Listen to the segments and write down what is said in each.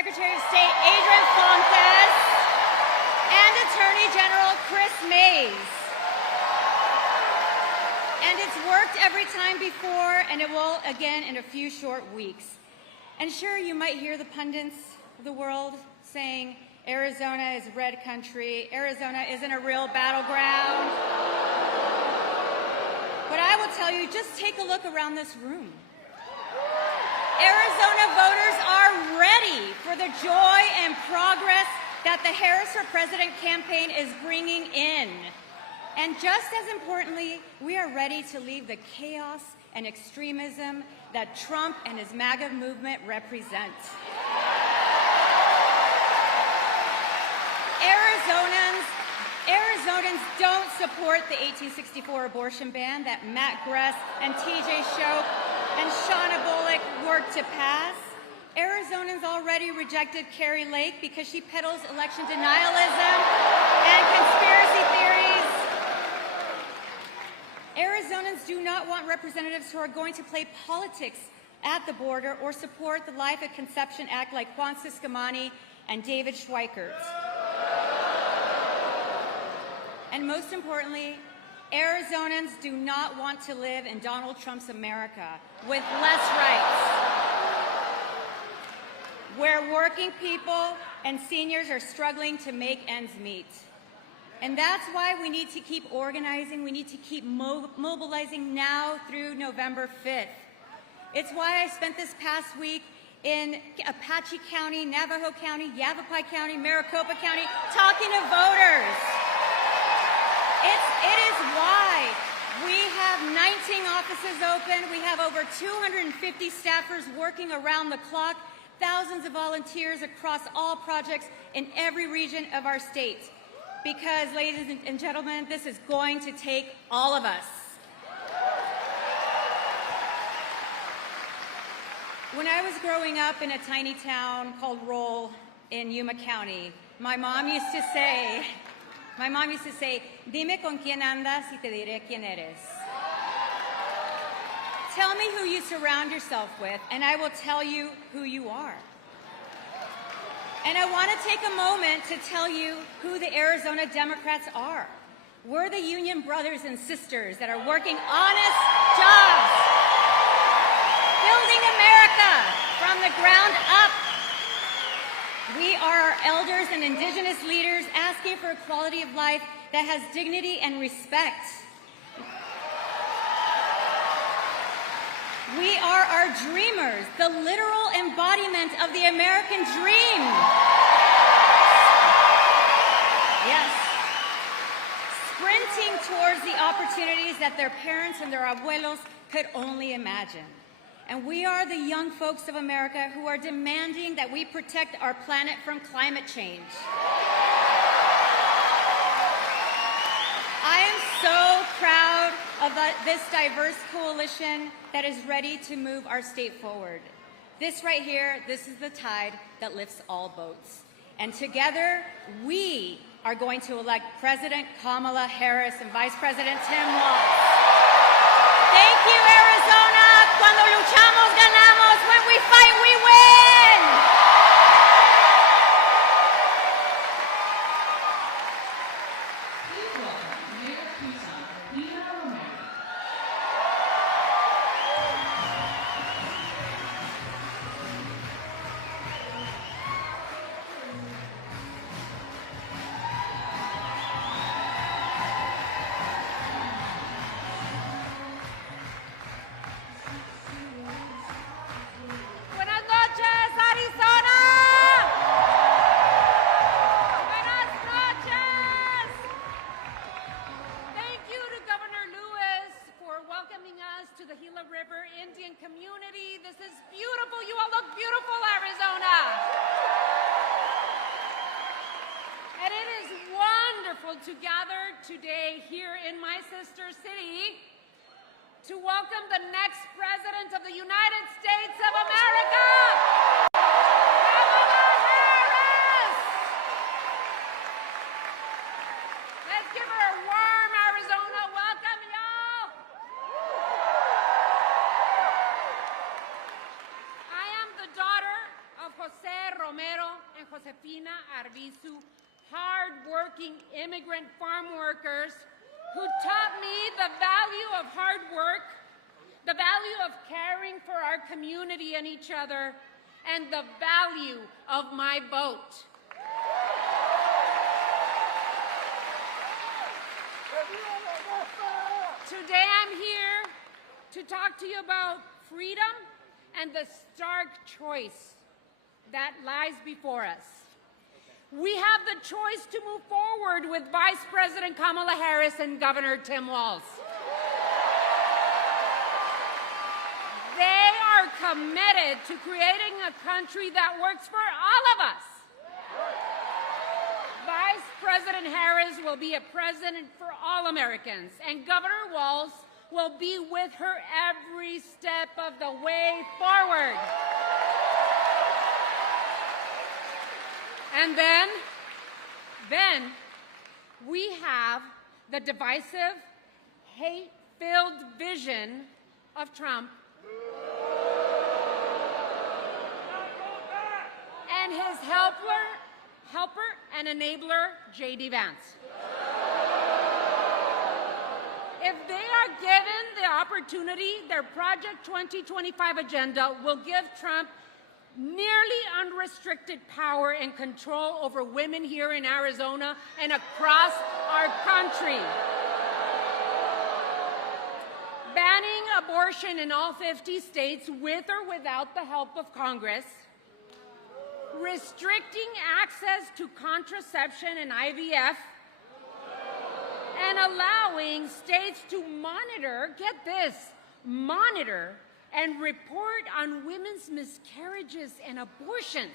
Secretary of State Adrian Fontes, and Attorney General Chris Mays. And it's worked every time before, and it will again in a few short weeks. And sure, you might hear the pundits of the world saying, Arizona is red country, Arizona isn't a real battleground. But I will tell you, just take a look around this room. Arizona voters are ready for the joy and progress that the Harris for President campaign is bringing in. And just as importantly, we are ready to leave the chaos and extremism that Trump and his MAGA movement represent. Arizonans don't support the 1864 abortion ban that Matt Gress and TJ Shope and Shauna Bullock worked to pass. Arizonans already rejected Carrie Lake because she peddles election denialism and conspiracy theories. Arizonans do not want representatives who are going to play politics at the border or support the Life at Conception Act like Juan Ciscomani and David Schweikert. And most importantly, Arizonans do not want to live in Donald Trump's America with less rights, where working people and seniors are struggling to make ends meet. And that's why we need to keep organizing, we need to keep mobilizing now through November 5th. It's why I spent this past week in Apache County, Navajo County, Yavapai County, Maricopa County, talking to voters. It is why we have 19 offices open. We have over 250 staffers working around the clock, thousands of volunteers across all projects in every region of our state. Because, ladies and gentlemen, this is going to take all of us. When I was growing up in a tiny town called Roll in Yuma County, my mom used to say, dime con quién andas y te diré quién eres. Tell me who you surround yourself with, and I will tell you who you are. And I want to take a moment to tell you who the Arizona Democrats are. We're the union brothers and sisters that are working honest jobs, building America from the ground up. We are our elders and indigenous leaders asking for a quality of life that has dignity and respect. We are our dreamers, the literal embodiment of the American dream. Yes. Sprinting towards the opportunities that their parents and their abuelos could only imagine. And we are the young folks of America who are demanding that we protect our planet from climate change. I am so proud of this diverse coalition that is ready to move our state forward. This right here, this is the tide that lifts all boats. And together, we are going to elect President Kamala Harris and Vice President Tim Walz. Thank you, Arizona. Cuando luchamos, ganamos. When we fight, we win. Please welcome Mayor of Tucson, Nina Romero. Buenas noches, Arizona. Buenas noches. Thank you to Governor Lewis for welcoming us to the Gila River Indian community. This is beautiful. You all look beautiful, Arizona. And it is wonderful to gather today here in my sister city to welcome the next President of the United States of America, Kamala Harris. Let's give her a warm Arizona welcome, y'all. I am the daughter of Jose Romero and Josefina Arbizu, hard-working immigrant farm workers who taught me the value of hard work, the value of caring for our community and each other, and the value of my vote. Today I'm here to talk to you about freedom and the stark choice that lies before us. We have the choice to move forward with Vice President Kamala Harris and Governor Tim Walz. They are committed to creating a country that works for all of us. Vice President Harris will be a president for all Americans, and Governor Walz will be with her every step of the way forward. And then we have the divisive, hate-filled vision of Trump and his helper and enabler, J.D. Vance. If they are given the opportunity, their Project 2025 agenda will give Trump nearly unrestricted power and control over women here in Arizona and across our country. Banning abortion in all 50 states with or without the help of Congress, restricting access to contraception and IVF, and allowing states to monitor, get this, monitor and report on women's miscarriages and abortions.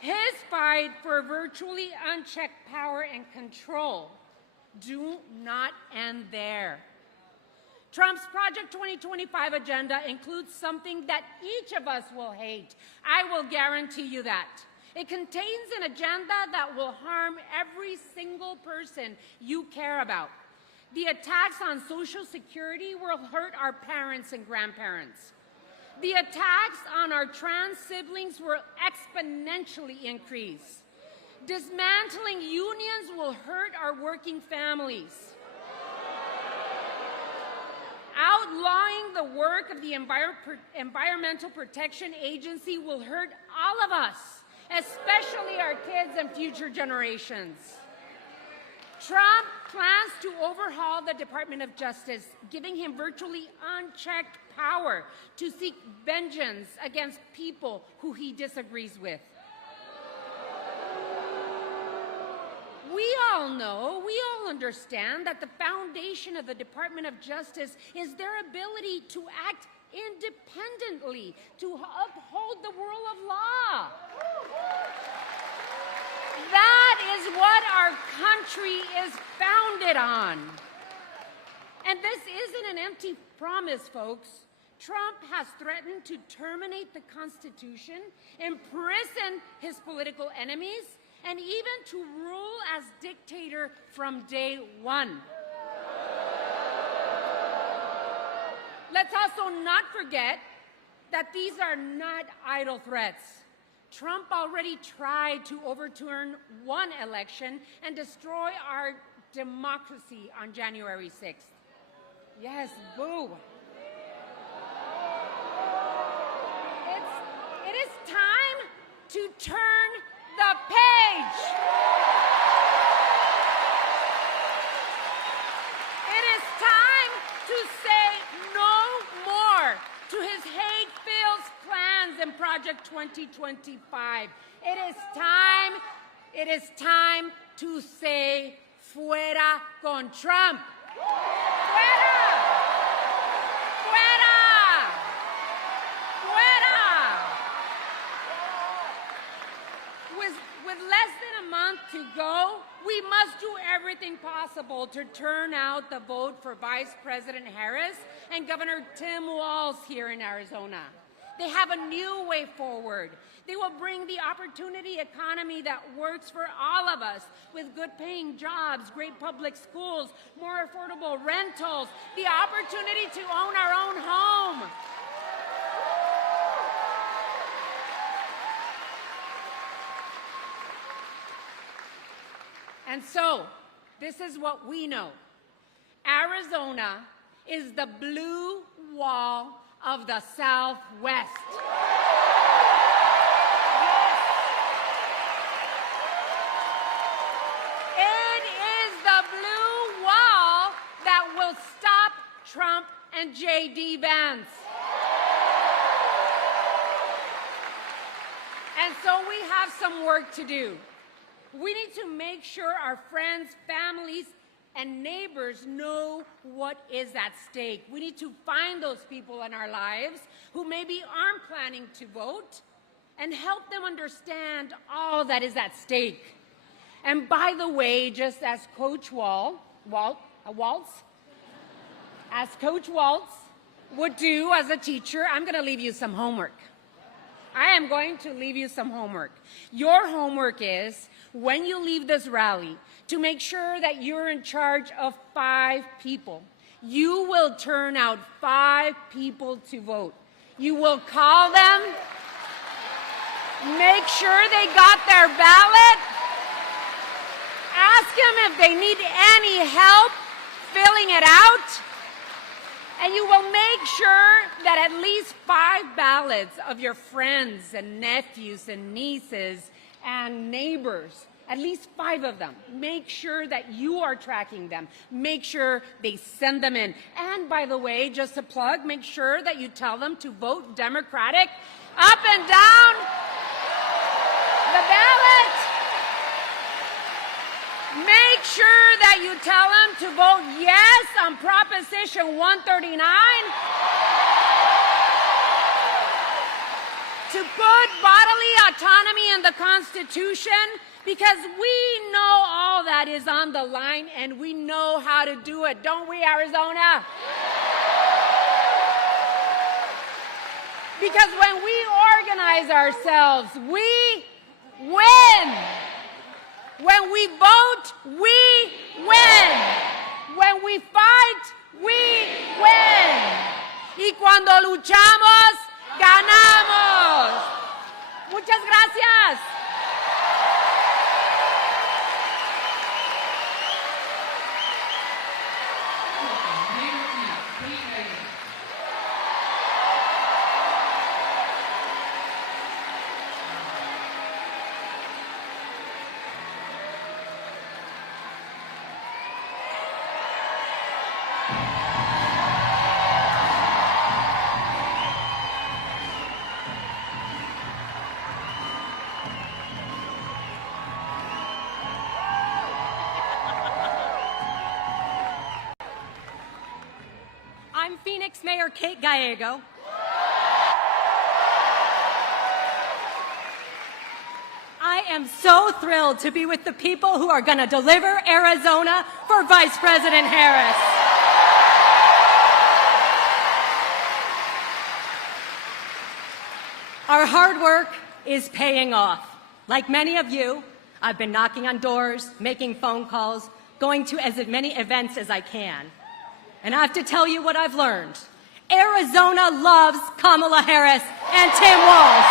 His fight for virtually unchecked power and control do not end there. Trump's Project 2025 agenda includes something that each of us will hate. I will guarantee you that. It contains an agenda that will harm every single person you care about. The attacks on Social Security will hurt our parents and grandparents. The attacks on our trans siblings will exponentially increase. Dismantling unions will hurt our working families. Outlawing the work of the Environmental Protection Agency will hurt all of us, especially our kids and future generations. Trump plans to overhaul the Department of Justice, giving him virtually unchecked power to seek vengeance against people who he disagrees with. We all know, we all understand that the foundation of the Department of Justice is their ability to act independently, to uphold the rule of law. That is what our country is founded on. And this isn't an empty promise, folks. Trump has threatened to terminate the Constitution, imprison his political enemies, and even to rule as dictator from day one. Let's also not forget that these are not idle threats. Trump already tried to overturn one election and destroy our democracy on January 6th. Yes, boo. It is time to turn the page. It is time to say no more to his hate-filled plans in Project 2025. It is time to say fuera con Trump. Fuera! Fuera! Fuera! With less than a month to go, we must do everything possible to turn out the vote for Vice President Harris and Governor Tim Walz here in Arizona. They have a new way forward. They will bring the opportunity economy that works for all of us, with good-paying jobs, great public schools, more affordable rentals, the opportunity to own our own home. And so, this is what we know. Arizona is the blue wall of the Southwest. It is the blue wall that will stop Trump and J.D. Vance. And so we have some work to do. We need to make sure our friends, families, and neighbors know what is at stake. We need to find those people in our lives who maybe aren't planning to vote and help them understand all that is at stake. And by the way, just as Coach Walz would do as a teacher, I'm going to leave you some homework. I am going to leave you some homework. Your homework is, when you leave this rally, to make sure that you're in charge of 5 people. You will turn out 5 people to vote. You will call them, make sure they got their ballot, ask them if they need any help filling it out, and you will make sure that at least 5 ballots of your friends and nephews and nieces and neighbors, at least 5 of them, make sure that you are tracking them. Make sure they send them in. And by the way, just a plug, make sure that you tell them to vote Democratic up and down the ballot. Make sure that you tell them to vote yes on Proposition 139. To put bodily autonomy in the Constitution, because we know all that is on the line and we know how to do it, don't we, Arizona? Because when we organize ourselves, we win. When we vote, we win. When we fight, we win. Y cuando luchamos, ganamos. Muchas gracias. I'm Phoenix Mayor Kate Gallego. I am so thrilled to be with the people who are going to deliver Arizona for Vice President Harris. Our hard work is paying off. Like many of you, I've been knocking on doors, making phone calls, going to as many events as I can. And I have to tell you what I've learned. Arizona loves Kamala Harris and Tim Walz.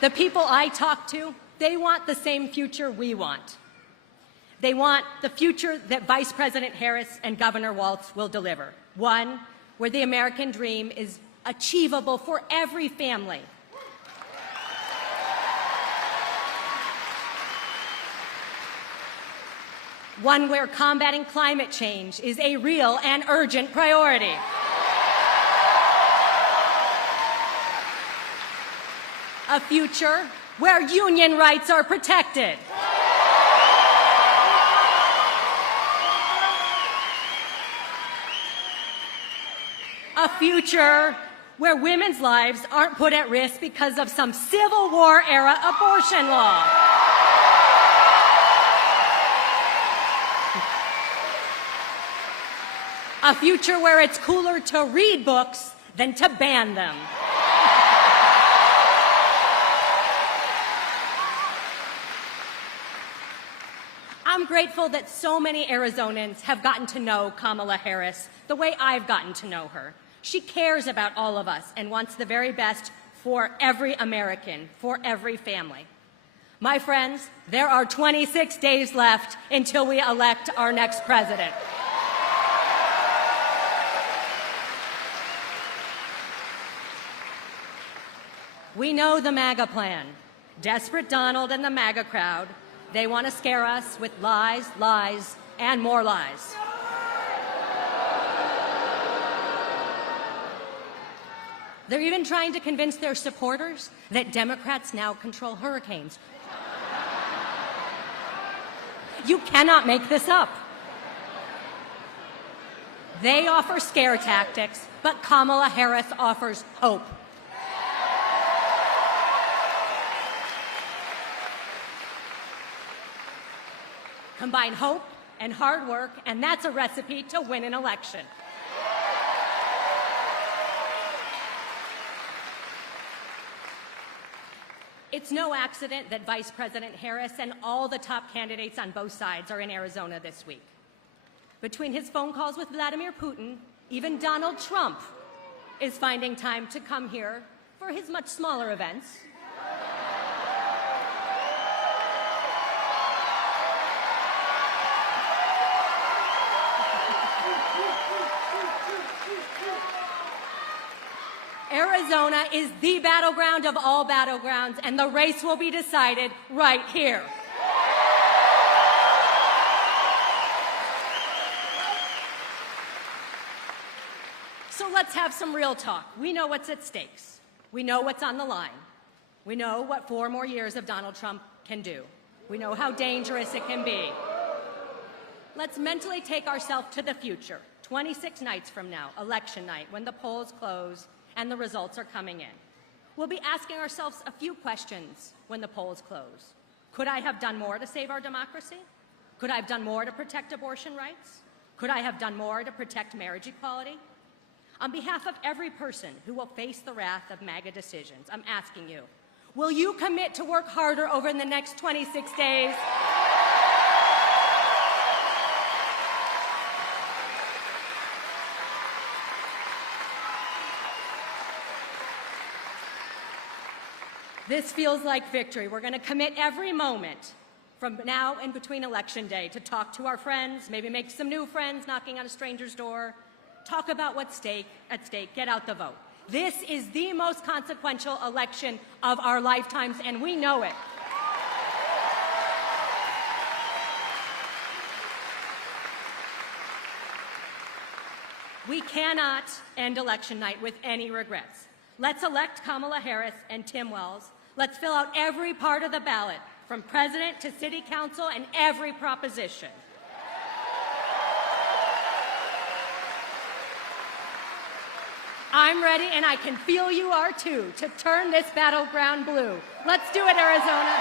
The people I talk to, they want the same future we want. They want the future that Vice President Harris and Governor Walz will deliver. One where the American dream is achievable for every family. One where combating climate change is a real and urgent priority. A future where union rights are protected. A future where women's lives aren't put at risk because of some Civil War-era abortion law. A future where it's cooler to read books than to ban them. I'm grateful that so many Arizonans have gotten to know Kamala Harris the way I've gotten to know her. She cares about all of us and wants the very best for every American, for every family. My friends, there are 26 days left until we elect our next president. We know the MAGA plan. Desperate Donald and the MAGA crowd, they want to scare us with lies, lies, and more lies. They're even trying to convince their supporters that Democrats now control hurricanes. You cannot make this up. They offer scare tactics, but Kamala Harris offers hope. Combine hope and hard work, and that's a recipe to win an election. It's no accident that Vice President Harris and all the top candidates on both sides are in Arizona this week. Between his phone calls with Vladimir Putin, even Donald Trump is finding time to come here for his much smaller events. Arizona is the battleground of all battlegrounds, and the race will be decided right here. So let's have some real talk. We know what's at stakes. We know what's on the line. We know what 4 more years of Donald Trump can do. We know how dangerous it can be. Let's mentally take ourselves to the future, 26 nights from now, election night, when the polls close and the results are coming in. We'll be asking ourselves a few questions when the polls close. Could I have done more to save our democracy? Could I have done more to protect abortion rights? Could I have done more to protect marriage equality? On behalf of every person who will face the wrath of MAGA decisions, I'm asking you, will you commit to work harder over the next 26 days? This feels like victory. We're going to commit every moment from now and between Election Day to talk to our friends, maybe make some new friends knocking on a stranger's door, talk about what's at stake, get out the vote. This is the most consequential election of our lifetimes, and we know it. We cannot end election night with any regrets. Let's elect Kamala Harris and Tim Walz. Let's fill out every part of the ballot, from president to city council and every proposition. I'm ready, and I can feel you are too, to turn this battleground blue. Let's do it, Arizona.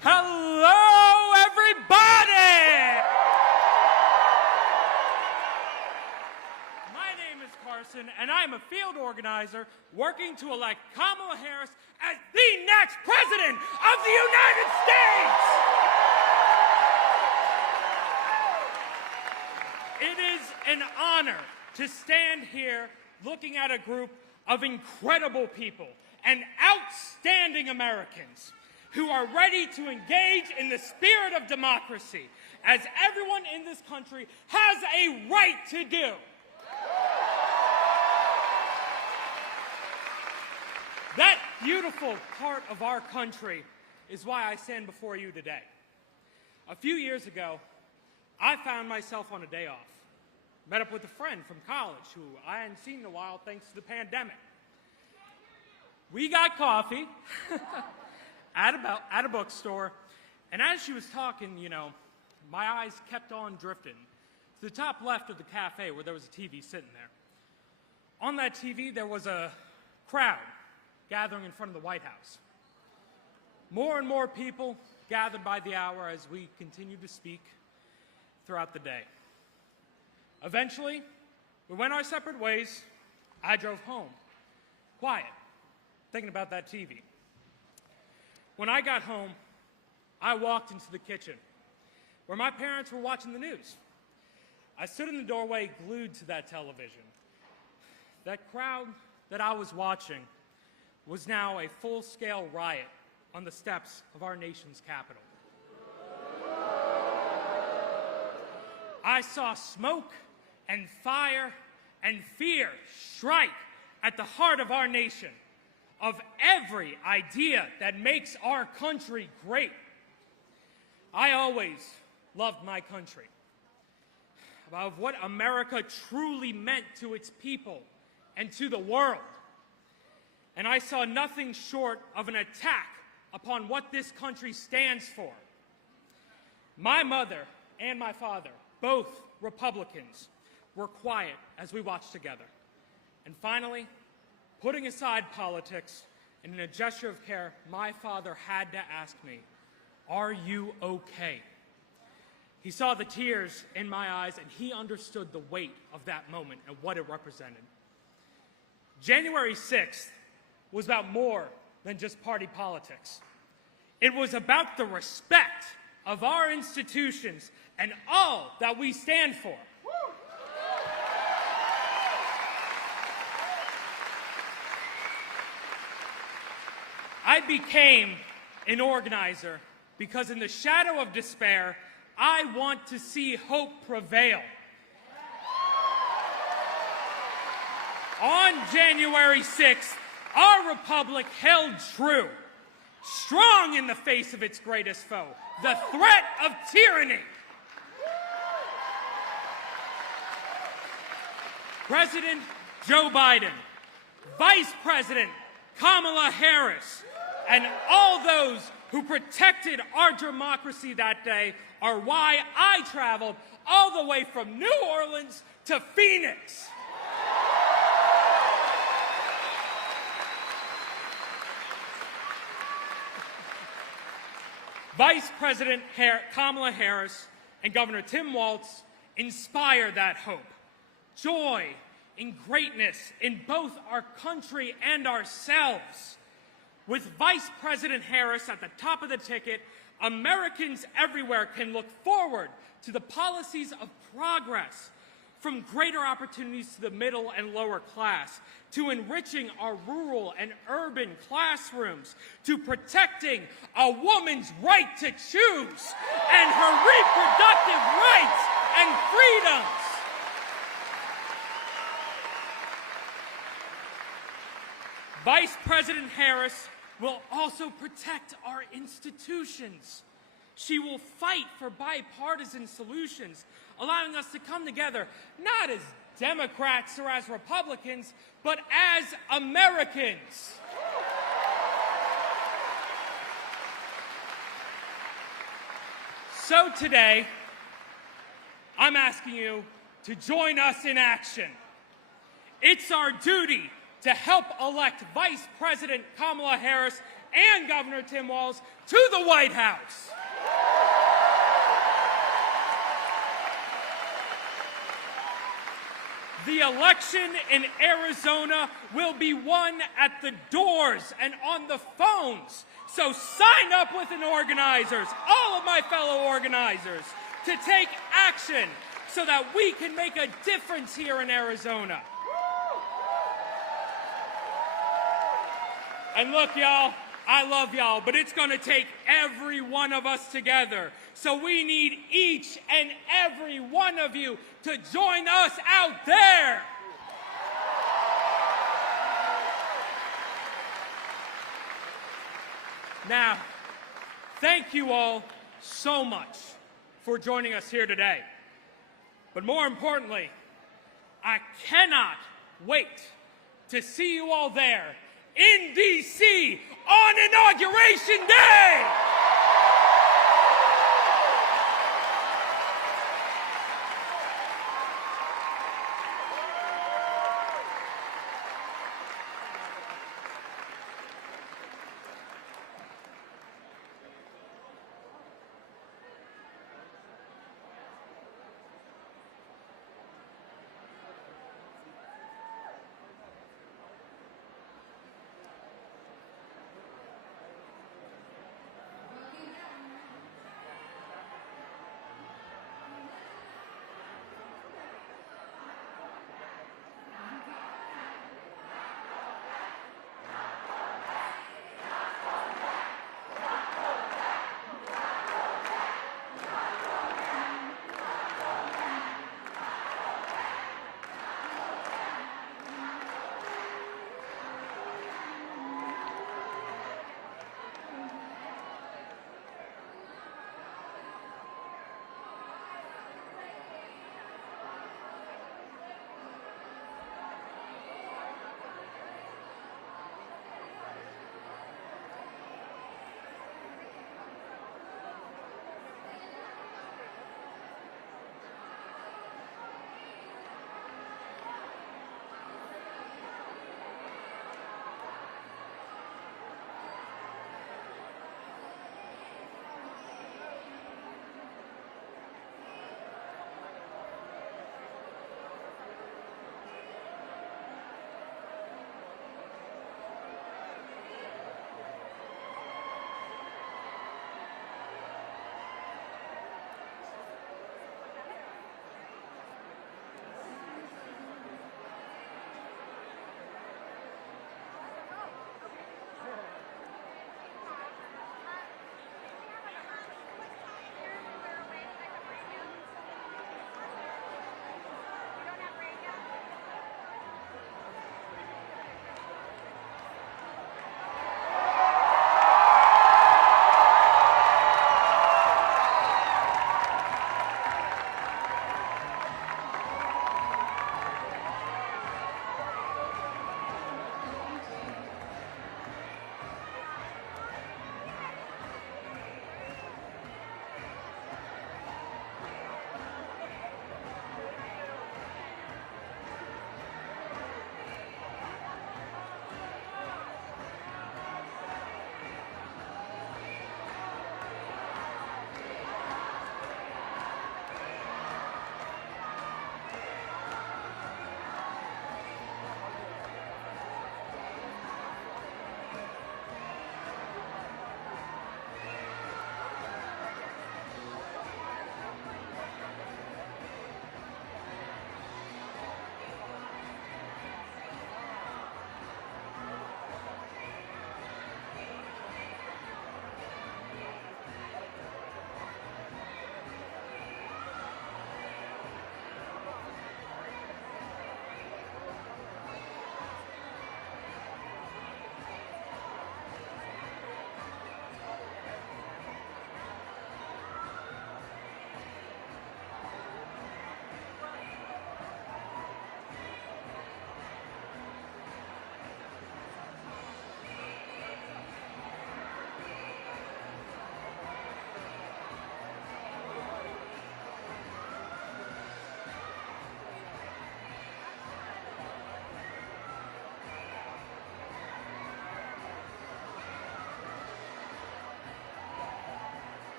Hello, everybody! My name is Carson, and I'm a field organizer working to elect Kamala Harris as the next president of the United States! It is an honor to stand here looking at a group of incredible people and outstanding Americans who are ready to engage in the spirit of democracy, as everyone in this country has a right to do. That beautiful part of our country is why I stand before you today. A few years ago, I found myself on a day off. Met up with a friend from college who I hadn't seen in a while thanks to the pandemic. We got coffee at a bookstore, and as she was talking, my eyes kept on drifting to the top left of the cafe where there was a TV sitting there. On that TV, there was a crowd gathering in front of the White House. More and more people gathered by the hour as we continued to speak throughout the day. Eventually, we went our separate ways. I drove home, quiet, thinking about that TV. When I got home, I walked into the kitchen, where my parents were watching the news. I stood in the doorway, glued to that television. That crowd that I was watching was now a full-scale riot on the steps of our nation's capital. I saw smoke and fire and fear strike at the heart of our nation, of every idea that makes our country great. I always loved my country, of what America truly meant to its people and to the world. And I saw nothing short of an attack upon what this country stands for. My mother and my father, both Republicans, were quiet as we watched together. And finally, putting aside politics, and in a gesture of care, my father had to ask me, "Are you okay?" He saw the tears in my eyes, and he understood the weight of that moment and what it represented. January 6th was about more than just party politics. It was about the respect of our institutions and all that we stand for. I became an organizer because in the shadow of despair, I want to see hope prevail. On January 6th, our republic held true, strong in the face of its greatest foe, the threat of tyranny. President Joe Biden, Vice President Kamala Harris, and all those who protected our democracy that day are why I traveled all the way from New Orleans to Phoenix. Vice President Kamala Harris and Governor Tim Walz inspire that hope, joy, and greatness in both our country and ourselves. With Vice President Harris at the top of the ticket, Americans everywhere can look forward to the policies of progress, from greater opportunities to the middle and lower class, to enriching our rural and urban classrooms, to protecting a woman's right to choose and her reproductive rights and freedoms. Vice President Harris will also protect our institutions. She will fight for bipartisan solutions, allowing us to come together, not as Democrats or as Republicans, but as Americans. So today, I'm asking you to join us in action. It's our duty to help elect Vice President Kamala Harris and Governor Tim Walz to the White House. The election in Arizona will be won at the doors and on the phones. So sign up with an organizers, all of my fellow organizers, to take action so that we can make a difference here in Arizona. And look, y'all, I love y'all, but it's going to take every one of us together. So we need each and every one of you to join us out there. Now, thank you all so much for joining us here today. But more importantly, I cannot wait to see you all there in D.C. on Inauguration Day!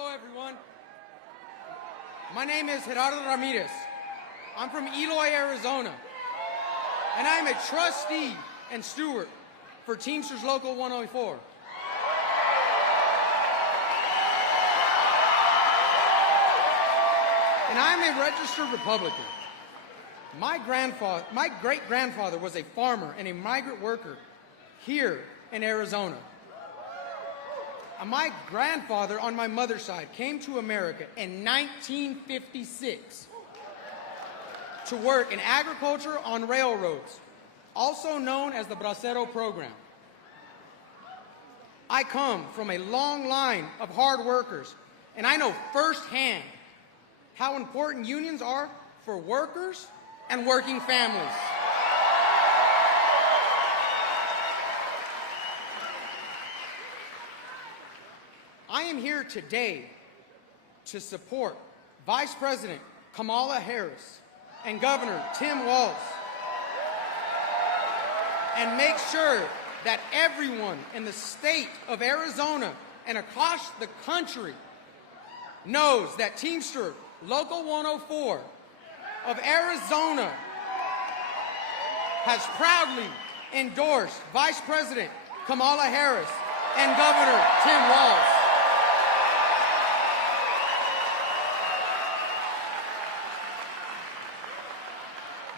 Hello, everyone. My name is Gerardo Ramirez. I'm from Eloy, Arizona, and I'm a trustee and steward for Teamsters Local 104. And I'm a registered Republican. My great-grandfather was a farmer and a migrant worker here in Arizona. My grandfather on my mother's side came to America in 1956 to work in agriculture on railroads, also known as the Bracero program. I come from a long line of hard workers, and I know firsthand how important unions are for workers and working families. I am here today to support Vice President Kamala Harris and Governor Tim Walz and make sure that everyone in the state of Arizona and across the country knows that Teamster Local 104 of Arizona has proudly endorsed Vice President Kamala Harris and Governor Tim Walz.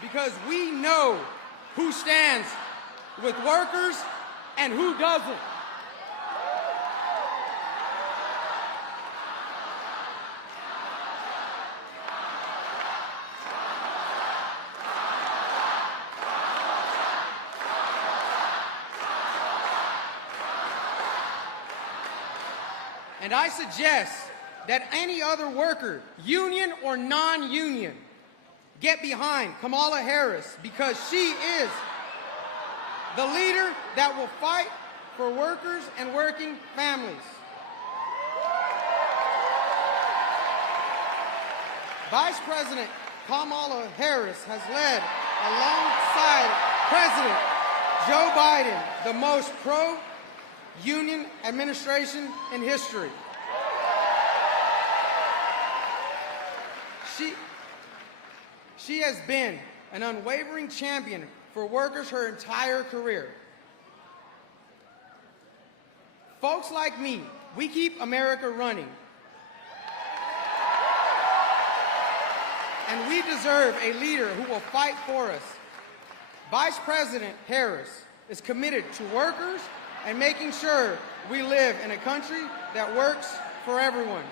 Because we know who stands with workers and who doesn't. And I suggest that any other worker, union or non-union, get behind Kamala Harris, because she is the leader that will fight for workers and working families. Vice President Kamala Harris has led, alongside President Joe Biden, the most pro-union administration in history. She has been an unwavering champion for workers her entire career. Folks like me, we keep America running. And we deserve a leader who will fight for us. Vice President Harris is committed to workers and making sure we live in a country that works for everyone,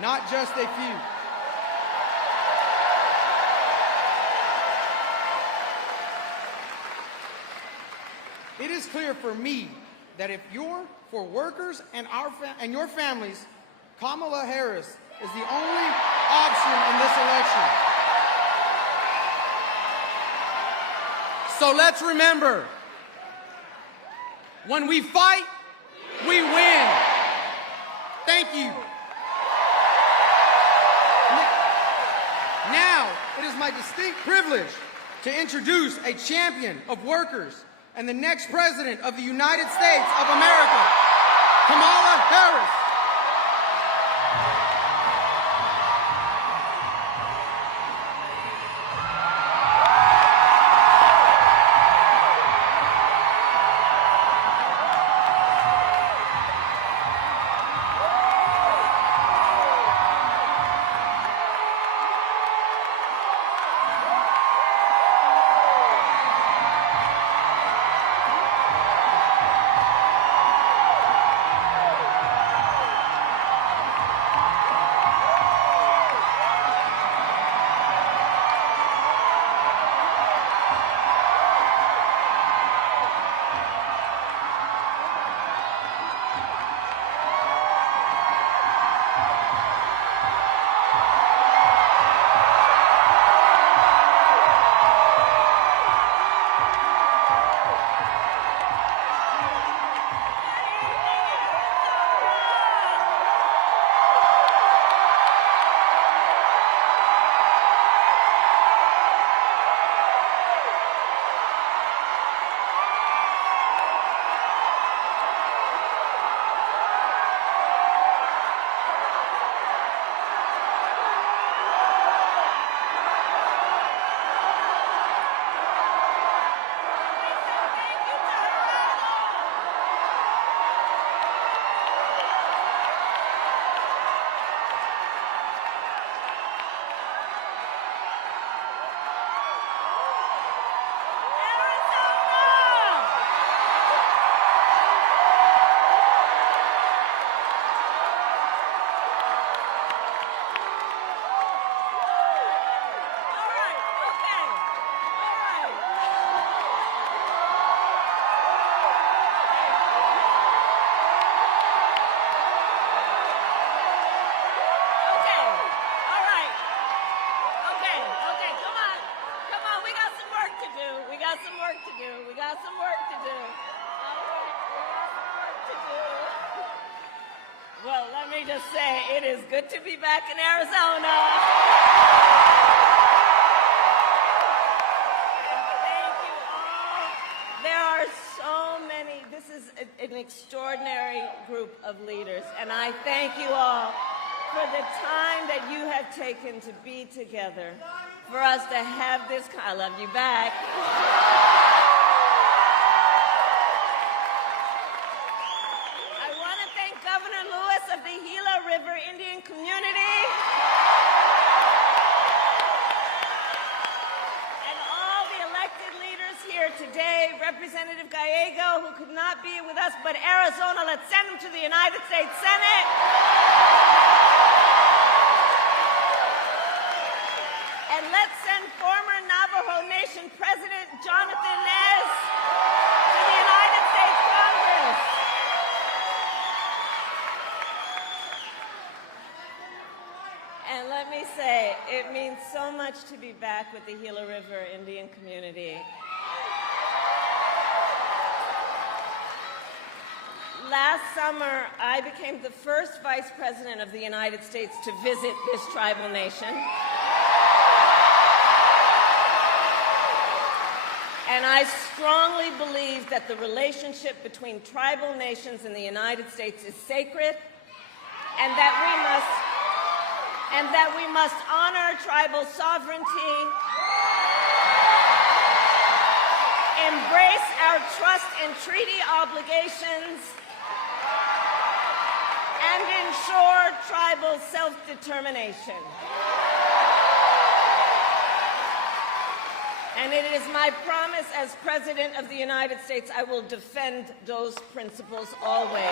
not just a few. It is clear for me that if you're for workers and your families, Kamala Harris is the only option in this election. So let's remember, when we fight, we win. Thank you. Now, it is my distinct privilege to introduce a champion of workers and the next President of the United States of America, Kamala Harris. me just say, it is good to be back in Arizona. Thank you all. There are so many. This is an extraordinary group of leaders, and I thank you all for the time that you have taken to be together, for us to have this. I love you back. I want to thank Governor Lewis of the Gila River Indian community and all the elected leaders here today. Representative Gallego, who could not be with us, but Arizona, let's send him to the United States Senate. And let's send former Navajo Nation President Jonathan Nez to the United States Congress. And let me say, it means so much to be back with the Gila River Indian community. Last summer, I became the first Vice President of the United States to visit this tribal nation. And I strongly believe that the relationship between tribal nations in the United States is sacred, and that we must honor tribal sovereignty, embrace our trust and treaty obligations, and ensure tribal self-determination. And it is my promise as President of the United States, I will defend those principles always.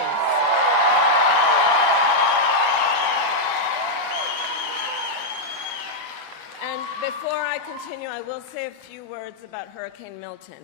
And before I continue, I will say a few words about Hurricane Milton,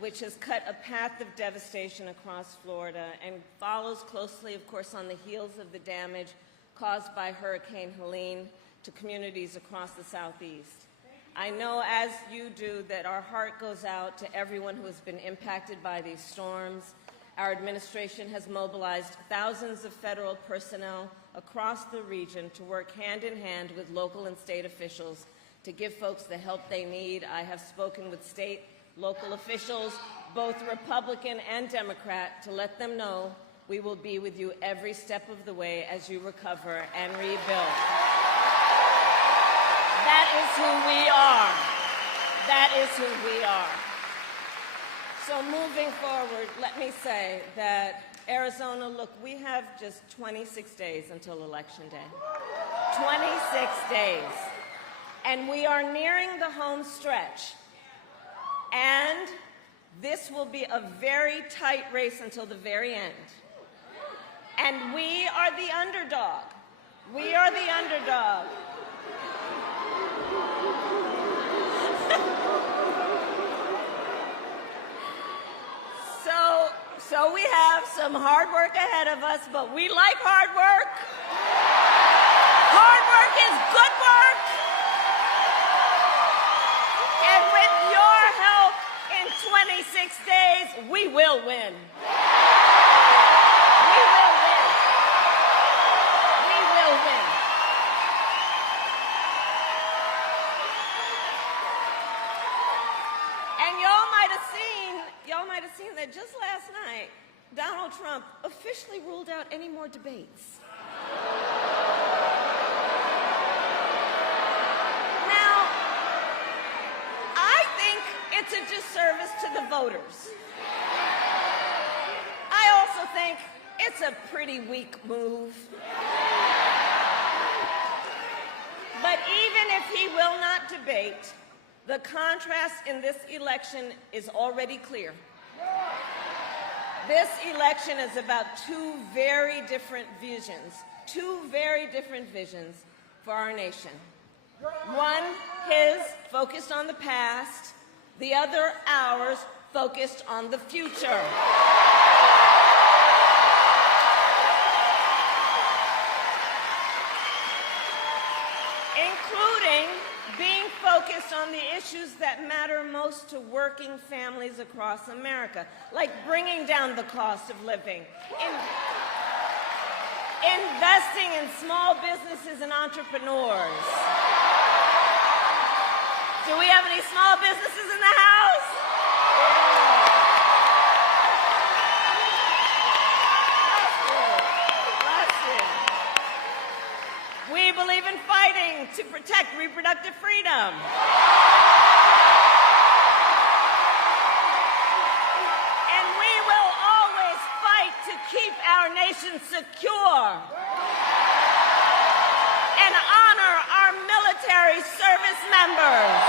which has cut a path of devastation across Florida and follows closely, of course, on the heels of the damage caused by Hurricane Helene to communities across the Southeast. I know, as you do, that our heart goes out to everyone who has been impacted by these storms. Our administration has mobilized thousands of federal personnel across the region to work hand in hand with local and state officials to give folks the help they need. I have spoken with state, local officials, both Republican and Democrat, to let them know we will be with you every step of the way as you recover and rebuild. That is who we are. That is who we are. So moving forward, let me say that Arizona, look, we have just 26 days until Election Day. 26 days. And we are nearing the home stretch. And this will be a very tight race until the very end. And we are the underdog. We are the underdog. So we have some hard work ahead of us, but we like hard work. Hard work is good work. And with your help in 26 days, we will win. We will win. We will win. And y'all might have seen that just last night, Donald Trump officially ruled out any more debates. Now, I think it's a disservice to the voters. I also think it's a pretty weak move. But even if he will not debate, the contrast in this election is already clear. This election is about two very different visions for our nation. One, his, focused on the past. The other, ours, focused on the future. Including being focused on the issues that matter most to working families across America, like bringing down the cost of living, investing in small businesses and entrepreneurs. Do we have any small businesses in the house? Bless you. We believe in fighting to protect reproductive freedom. And we will always fight to keep our nation secure and honor our military service members.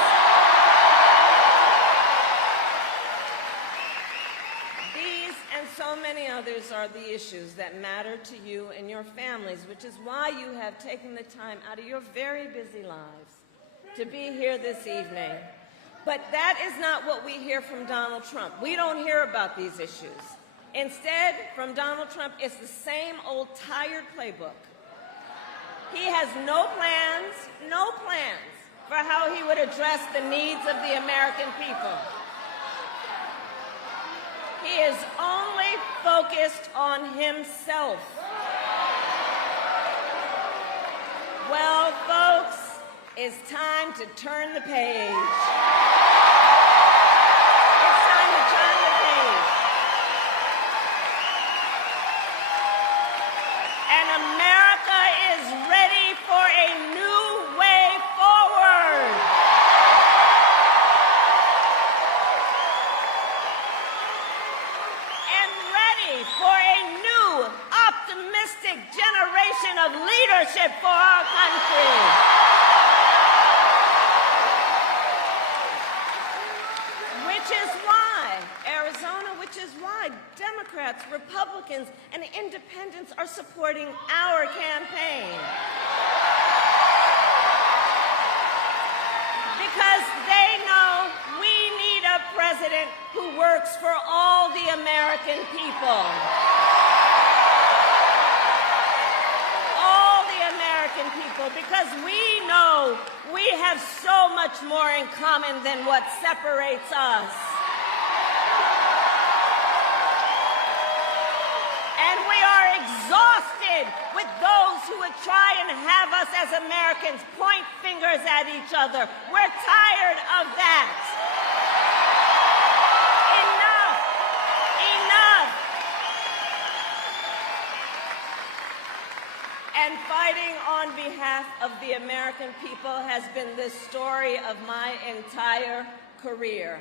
These and so many others are the issues that matter to you and your families, which is why you have taken the time out of your very busy lives to be here this evening. But that is not what we hear from Donald Trump. We don't hear about these issues. Instead, from Donald Trump, it's the same old tired playbook. He has no plans for how he would address the needs of the American people. He is only focused on himself. Well, folks, it's time to turn the page. It's time to turn the page. And America is ready for a new way forward. And ready for a new, optimistic generation of leadership for our country. Which is why Democrats, Republicans, and independents are supporting our campaign. Because they know we need a president who works for all the American people. All the American people, because we know we have so much more in common than what separates us. Exhausted with those who would try and have us as Americans point fingers at each other. We're tired of that. Enough. Enough. And fighting on behalf of the American people has been the story of my entire career.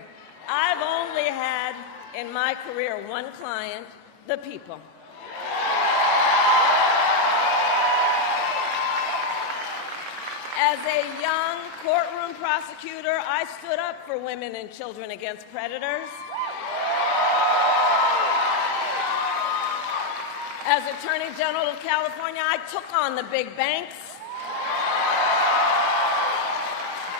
I've only had in my career one client, the people. As a young courtroom prosecutor, I stood up for women and children against predators. As Attorney General of California, I took on the big banks,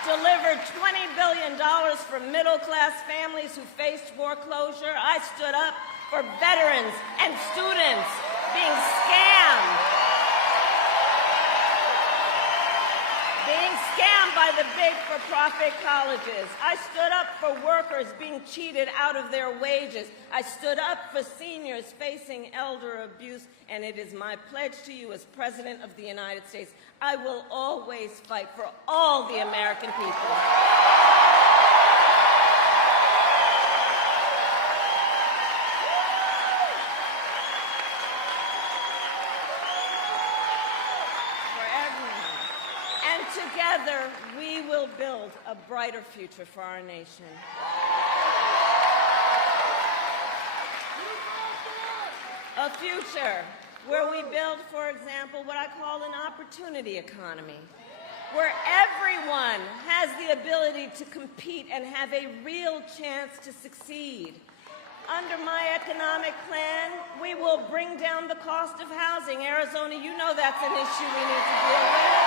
delivered $20 billion for middle-class families who faced foreclosure. I stood up for veterans and students being scammed. By the big for-profit colleges. I stood up for workers being cheated out of their wages. I stood up for seniors facing elder abuse, and it is my pledge to you as President of the United States, I will always fight for all the American people. Together, we will build a brighter future for our nation. A future where we build, for example, what I call an opportunity economy, where everyone has the ability to compete and have a real chance to succeed. Under my economic plan, we will bring down the cost of housing. Arizona, you know that's an issue we need to deal with.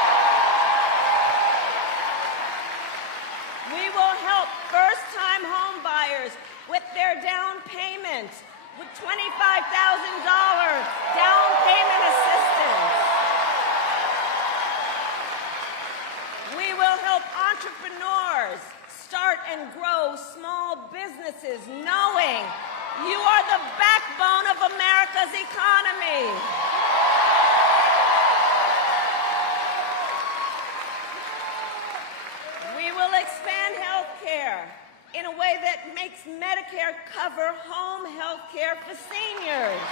We will help first-time home buyers with their down payment, with $25,000 down payment assistance. We will help entrepreneurs start and grow small businesses, knowing you are the backbone of America's economy. cover home health care for seniors.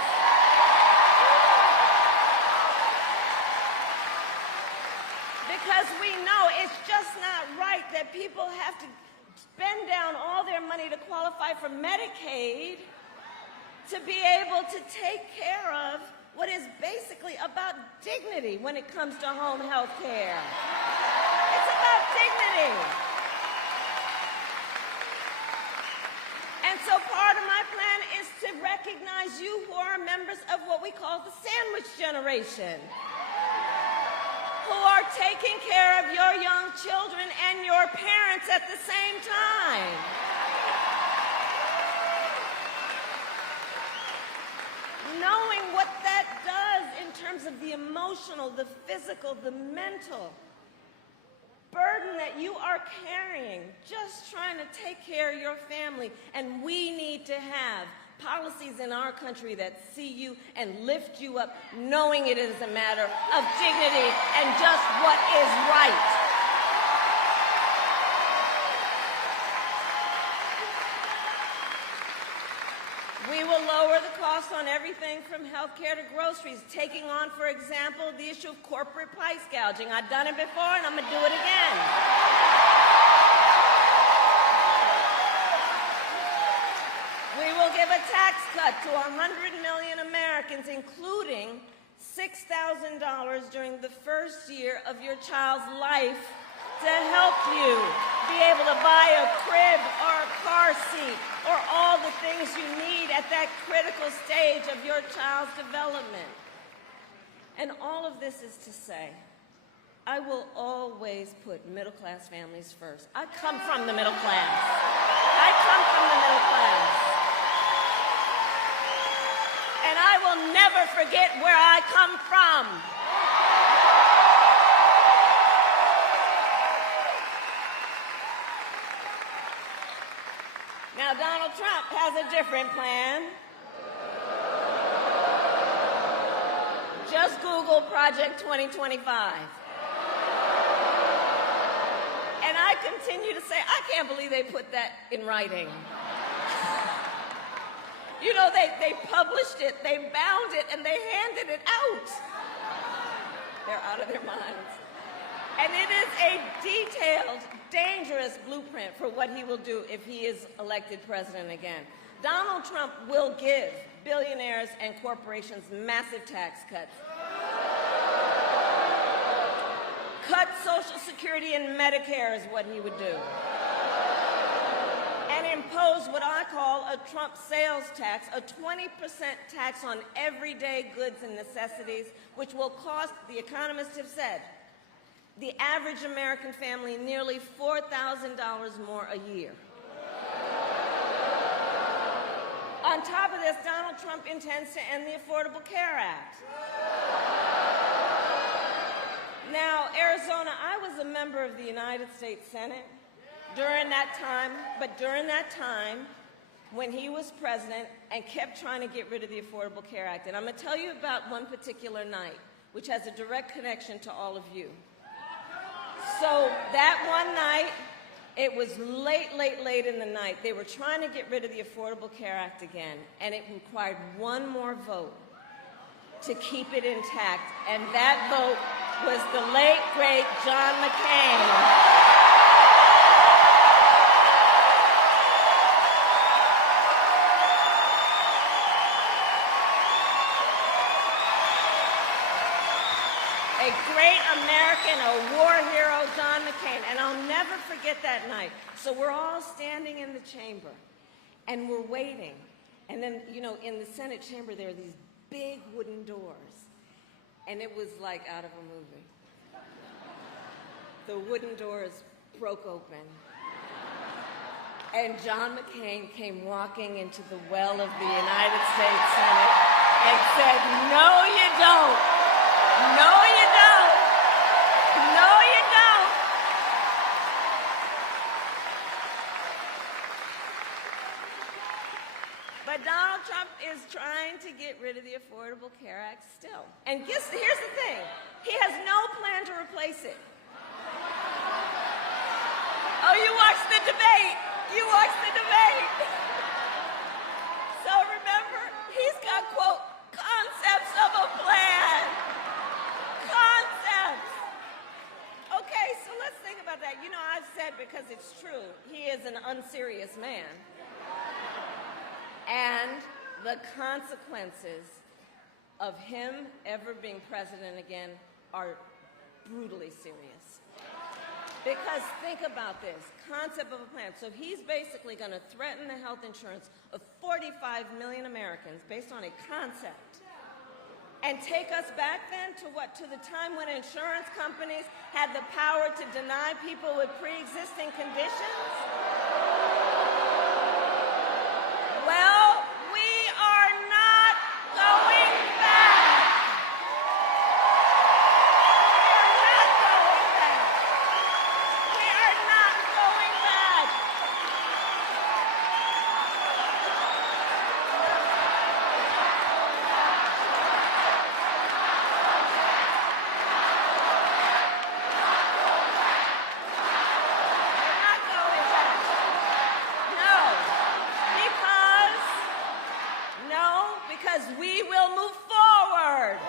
Because we know it's just not right that people have to spend down all their money to qualify for Medicaid to be able to take care of what is basically about dignity when it comes to home health care. It's about dignity. And so part of my plan is to recognize you who are members of what we call the sandwich generation, who are taking care of your young children and your parents at the same time. Knowing what that does in terms of the emotional, the physical, the mental burden that you are carrying, just trying to take care of your family. And we need to have policies in our country that see you and lift you up, knowing it is a matter of dignity and just what is right. We will lower the cost on everything from healthcare to groceries, taking on, for example, the issue of corporate price gouging. I've done it before, and I'm going to do it again. We will give a tax cut to 100 million Americans, including $6,000 during the first year of your child's life to help you be able to buy a crib or a car seat or all the things you need at that critical stage of your child's development. And all of this is to say, I will always put middle-class families first. I come from the middle class. I come from the middle class. And I will never forget where I come from. Now, Donald Trump has a different plan. Just Google Project 2025. And I continue to say, I can't believe they put that in writing. You know, they published it, they bound it, and they handed it out. They're out of their minds. And it is a detailed, dangerous blueprint for what he will do if he is elected president again. Donald Trump will give billionaires and corporations massive tax cuts. Cut Social Security and Medicare is what he would do. And impose what I call a Trump sales tax, a 20% tax on everyday goods and necessities, which will cost, the economists have said, the average American family nearly $4,000 more a year. On top of this, Donald Trump intends to end the Affordable Care Act. Now, Arizona, I was a member of the United States Senate during that time, when he was president and kept trying to get rid of the Affordable Care Act. And I'm going to tell you about one particular night, which has a direct connection to all of you. So that one night, it was late in the night. They were trying to get rid of the Affordable Care Act again, and it required one more vote to keep it intact. And that vote was the late, great John McCain. A great American, a war hero, John McCain. And I'll never forget that night. So we're all standing in the chamber, and we're waiting. And then, you know, in the Senate chamber, there are these big wooden doors. And it was like out of a movie. The wooden doors broke open. And John McCain came walking into the well of the United States Senate and said, "No, you don't. No, you don't. No, you don't." But Donald Trump is trying to get rid of the Affordable Care Act still. And here's the thing. He has no plan to replace it. Oh, you watched the debate. You watched the debate. quote, concepts of a plan. Concepts. Okay, so let's think about that. You know, I've said, because it's true, he is an unserious man. And the consequences of him ever being president again are brutally serious. Because think about this, concept of a plan. So he's basically going to threaten the health insurance of 45 million Americans based on a concept. And take us back then to what? To the time when insurance companies had the power to deny people with pre-existing conditions? Well, we are not going back. We are not going back. We are not going back. We're not going back. No, because we will move forward.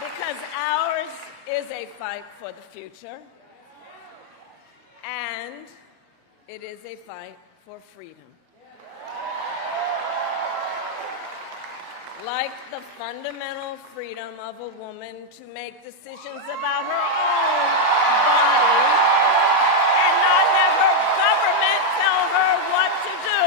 Because ours is a fight for the future, and it is a fight for freedom. Like the fundamental freedom of a woman to make decisions about her own body and not have her government tell her what to do.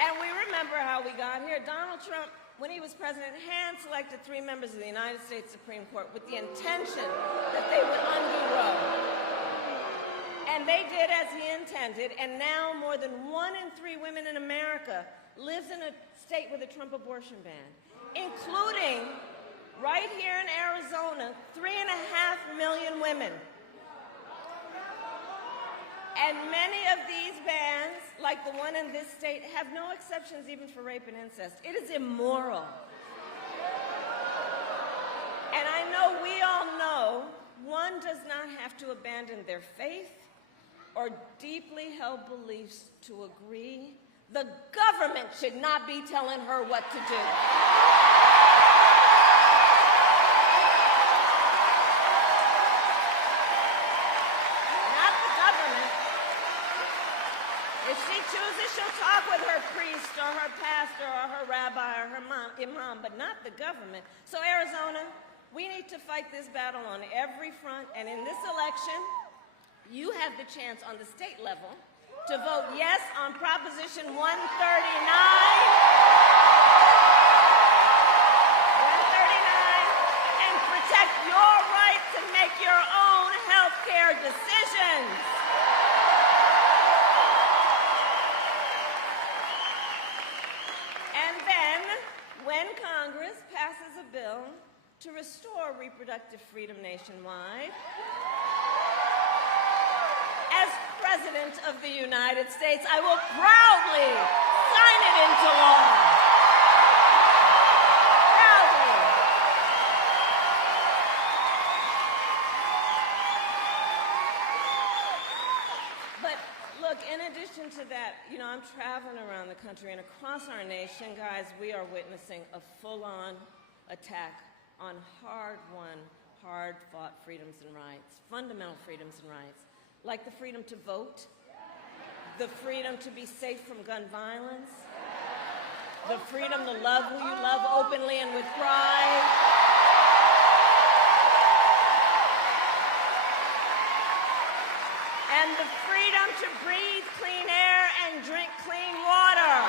And we remember how we got here. Donald Trump, when he was president, hand-selected 3 members of the United States Supreme Court with the intention that they would undo Roe. And they did as he intended, and now more than 1 in 3 women in America lives in a state with a Trump abortion ban, including, right here in Arizona, 3.5 million women. And many of these bans, like the one in this state, have no exceptions even for rape and incest. It is immoral. And I know we all know one does not have to abandon their faith or deeply held beliefs to agree. The government should not be telling her what to do. Not the government. If she chooses, she'll talk with her priest or her pastor or her rabbi or her imam, but not the government. So Arizona, we need to fight this battle on every front, and in this election, you have the chance on the state level to vote yes on Proposition 139 and protect your right to make your own health care decisions. And then, when Congress passes a bill to restore reproductive freedom nationwide, as President of the United States, I will proudly sign it into law. Proudly. But look, in addition to that, you know, I'm traveling around the country, and across our nation, guys, we are witnessing a full-on attack on hard-won, hard-fought freedoms and rights, fundamental freedoms and rights. Like the freedom to vote, the freedom to be safe from gun violence, the freedom to love who you love openly and with pride, and the freedom to breathe clean air and drink clean water.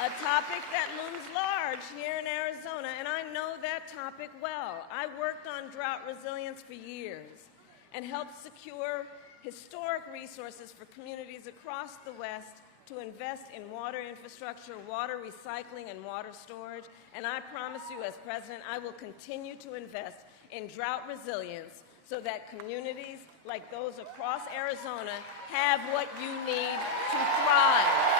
A topic that looms large here in Arizona, and I know that topic well. I worked on drought resilience for years and helped secure historic resources for communities across the West to invest in water infrastructure, water recycling, and water storage. And I promise you, as president, I will continue to invest in drought resilience so that communities like those across Arizona have what you need to thrive.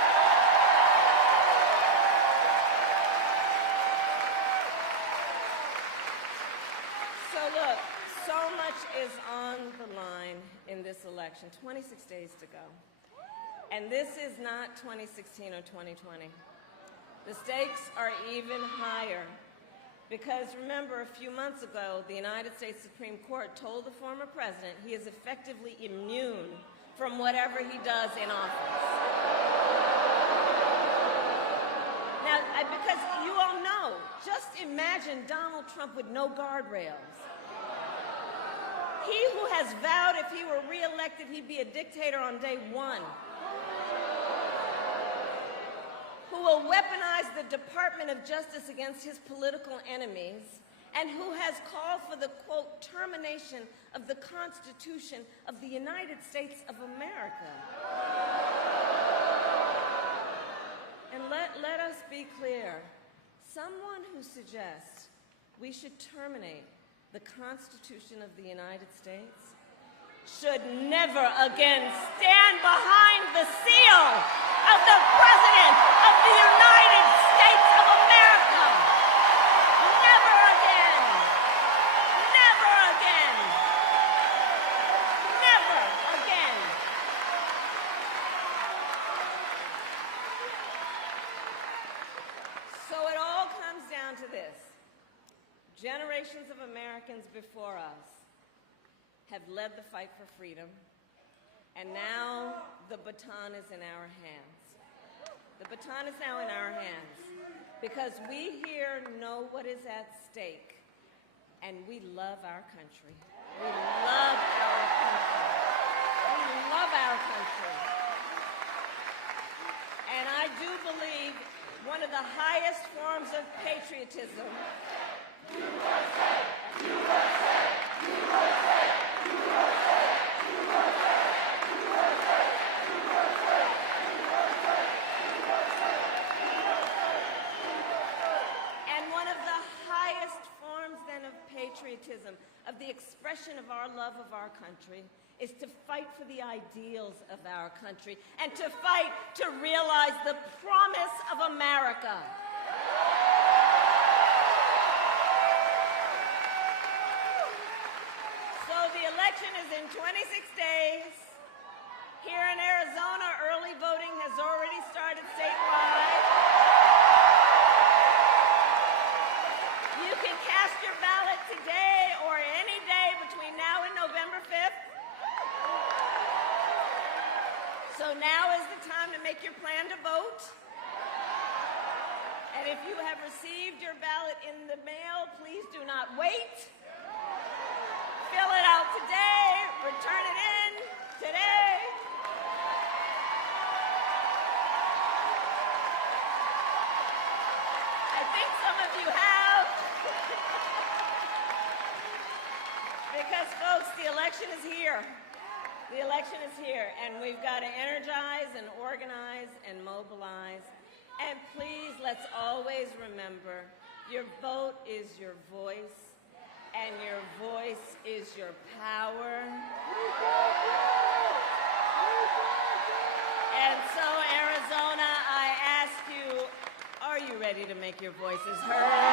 So look, is on the line in this election. 26 days to go. And this is not 2016 or 2020. The stakes are even higher. Because remember, a few months ago, the United States Supreme Court told the former president he is effectively immune from whatever he does in office. Now, because you all know, just imagine Donald Trump with no guardrails. He who has vowed if he were reelected, he'd be a dictator on day one. Who will weaponize the Department of Justice against his political enemies, and who has called for the, quote, termination of the Constitution of the United States of America. And let us be clear. Someone who suggests we should terminate the Constitution of the United States should never again stand behind the seal of the President of the United States of America. Never again. Never again. Never again. So it all comes down to this. Generations of Americans before us have led the fight for freedom, and now the baton is in our hands. The baton is now in our hands because we here know what is at stake, and we love our country. We love our country. We love our country. And I do believe one of the highest forms of patriotism patriotism, of the expression of our love of our country, is to fight for the ideals of our country and to fight to realize the promise of America. So the election is in 26 days. Here in Arizona, early voting has already started statewide. You can cast your ballot today or any day between now and November 5th. So now is the time to make your plan to vote. And if you have received your ballot in the mail, please do not wait. Fill it out today, return it in today. I think some of you have. Because, folks, the election is here. The election is here, and we've got to energize and organize and mobilize. And please, let's always remember, your vote is your voice, and your voice is your power. And so, Arizona, I ask you, are you ready to make your voices heard?